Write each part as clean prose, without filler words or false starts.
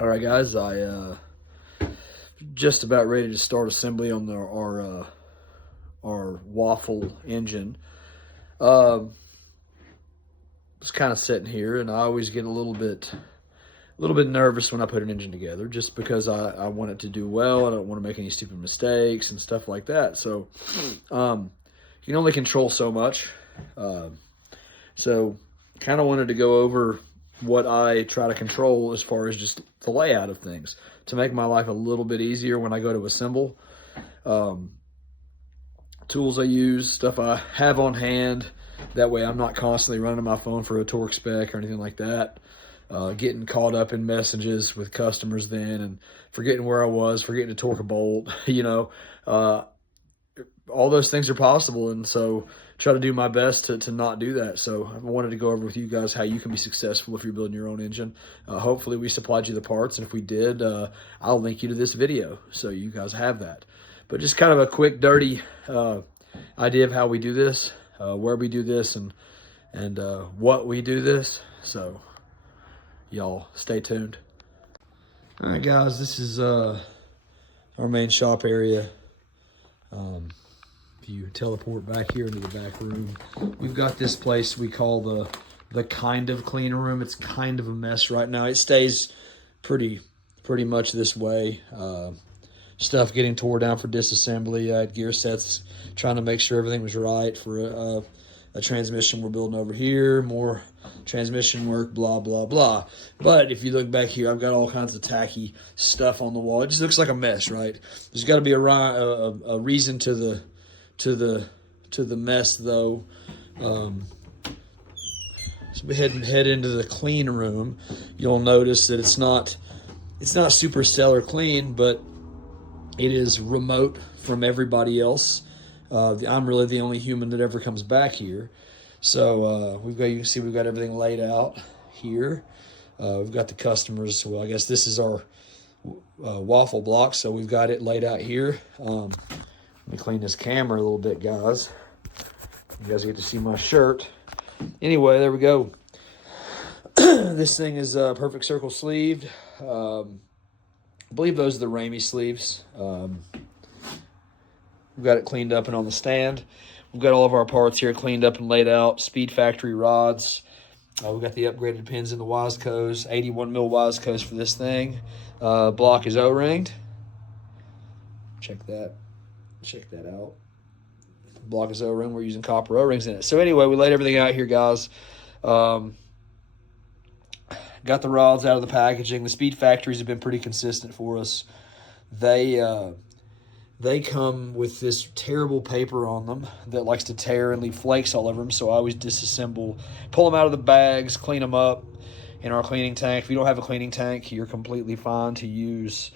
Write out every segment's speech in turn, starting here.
All right, guys, I just about ready to start assembly on our Waffle engine. Was kind of sitting here, and I always get a little bit nervous when I put an engine together, just because I want it to do well. I don't want to make any stupid mistakes and stuff like that. So you can only control so much. So kind of wanted to go over what I try to control as far as just the layout of things to make my life a little bit easier when I go to assemble. Tools I use, stuff I have on hand. That way I'm not constantly running my phone for a torque spec or anything like that. Getting caught up in messages with customers then and forgetting where I was, forgetting to torque a bolt, all those things are possible, and so try to do my best to not do that. So I wanted to go over with you guys how you can be successful if you're building your own engine. Hopefully we supplied you the parts, and if we did, I'll link you to this video so you guys have that. But just kind of a quick, dirty idea of how we do this, where we do this, and what we do this. So y'all stay tuned. All right, guys, this is our main shop area. If you teleport back here into the back room, we've got this place we call the kind of clean room. It's kind of a mess right now. It stays pretty much this way. Stuff getting tore down for disassembly. I had gear sets trying to make sure everything was right for a transmission we're building over here. More transmission work, blah, blah, blah. But if you look back here, I've got all kinds of tacky stuff on the wall. It just looks like a mess, right? There's got to be a reason to the mess, though. So we head into the clean room. You'll notice that it's not super stellar clean, but it is remote from everybody else. I'm really the only human that ever comes back here. So you can see we've got everything laid out here. We've got the customers. Well, I guess this is our Waffle Block, so we've got it laid out here. Let me clean this camera a little bit, guys. You guys get to see my shirt. Anyway, there we go. This thing is perfect circle sleeved. I believe those are the Ramey sleeves. We've got it cleaned up and on the stand. We've got all of our parts here cleaned up and laid out. Speed Factory rods. We've got the upgraded pins in the Wascos. 81 mil Wascos for this thing. Block is O-ringed. Check that out. Block is O-ring. We're using copper O-rings in it. So anyway, we laid everything out here, guys. Got the rods out of the packaging. The Speed Factories have been pretty consistent for us. They come with this terrible paper on them that likes to tear and leave flakes all over them, so I always disassemble, pull them out of the bags, clean them up in our cleaning tank. If you don't have a cleaning tank, you're completely fine to use.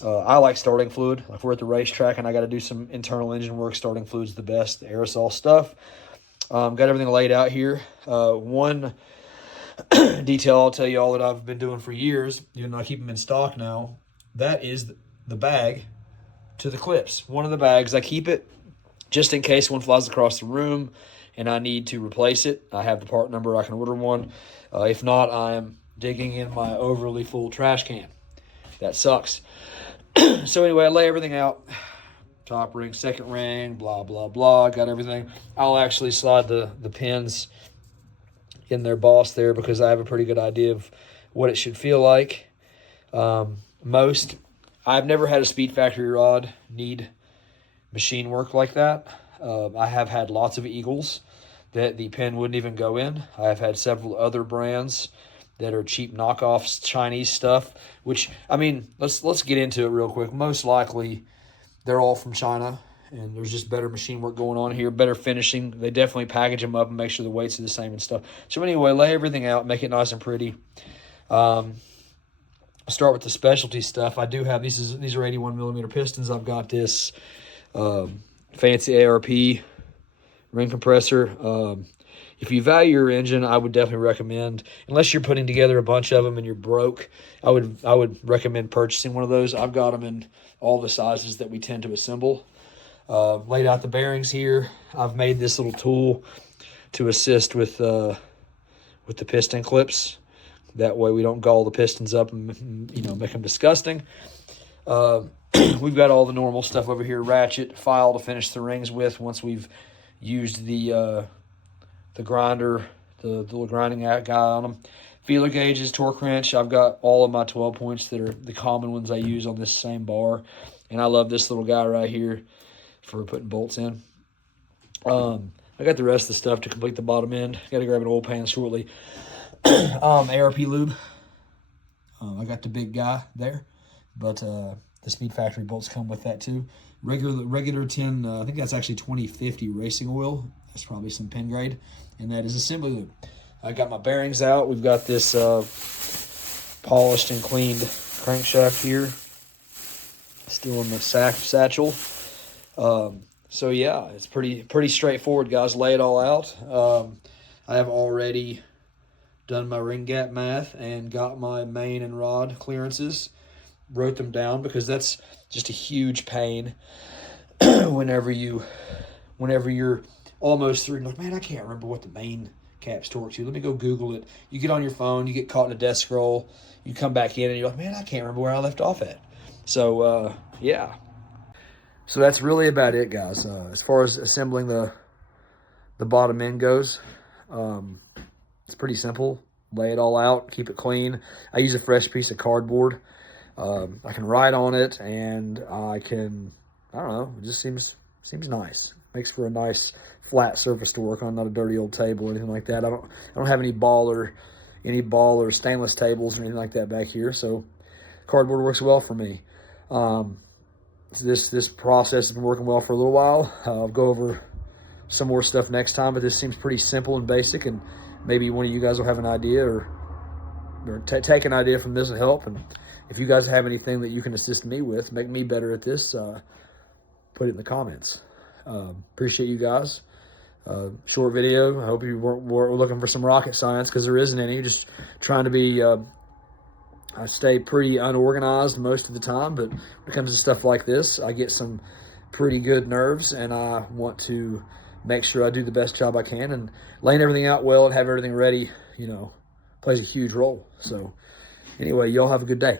I like starting fluid. If we're at the racetrack and I got to do some internal engine work, starting fluid's the best, the aerosol stuff. Got everything laid out here. One detail I'll tell you all that I've been doing for years, I keep them in stock now, that is the bag to the clips. One of the bags, I keep it just in case one flies across the room and I need to replace it. I have the part number, I can order one. If not, I am digging in my overly full trash can. That sucks. So anyway, I lay everything out. Top ring, second ring, blah, blah, blah. Got everything. I'll actually slide the pins in their boss there because I have a pretty good idea of what it should feel like. I've never had a Speed Factory rod need machine work like that. I have had lots of Eagles that the pin wouldn't even go in. I have had several other brands that are cheap knockoffs, Chinese stuff, which, let's get into it real quick. Most likely, they're all from China, and there's just better machine work going on here, better finishing. They definitely package them up and make sure the weights are the same and stuff. So anyway, lay everything out, make it nice and pretty. Start with the specialty stuff. I do have these are 81 millimeter pistons. I've got this fancy ARP ring compressor. If you value your engine, I would definitely recommend, unless you're putting together a bunch of them and you're broke, I would recommend purchasing one of those. I've got them in all the sizes that we tend to assemble. Laid out the bearings here. I've made this little tool to assist with the piston clips. That way we don't gall the pistons up and, you know, make them disgusting. We've got all the normal stuff over here. Ratchet, file to finish the rings with once we've used the grinder, the little grinding guy on them. Feeler gauges, torque wrench. I've got all of my 12 points that are the common ones I use on this same bar. And I love this little guy right here for putting bolts in. I got the rest of the stuff to complete the bottom end. Got to grab an oil pan shortly. ARP lube. I got the big guy there, but the Speed Factory bolts come with that too. Regular tin, I think that's actually 2050 racing oil. That's probably some pen grade, and that is assembly lube. I got my bearings out. We've got this polished and cleaned crankshaft here, still in the satchel. So yeah, it's pretty straightforward, guys. Lay it all out. I have already done my ring gap math and got my main and rod clearances. Wrote them down because that's just a huge pain whenever you're almost through. Like, man, I can't remember what the main cap's torque to. Let me go Google it. You get on your phone, you get caught in a death scroll, you come back in and you're like, man, I can't remember where I left off at. So yeah. So that's really about it, guys. As far as assembling the bottom end goes, it's pretty simple. Lay it all out, keep it clean. I use a fresh piece of cardboard. I can write on it, and I don't know, it just seems nice. Makes for a nice flat surface to work on, not a dirty old table or anything like that. I don't have any ball or stainless tables or anything like that back here, so cardboard works well for me. This process has been working well for a little while. I'll go over some more stuff next time, but this seems pretty simple and basic, and maybe one of you guys will have an idea or take an idea from this and help. And if you guys have anything that you can assist me with, make me better at this, put it in the comments. Appreciate you guys. Short video. I hope you weren't looking for some rocket science, because there isn't any. Just trying to be, I stay pretty unorganized most of the time, but when it comes to stuff like this, I get some pretty good nerves, and I want to make sure I do the best job I can, and laying everything out well and have everything ready, you know, plays a huge role. So anyway, y'all have a good day.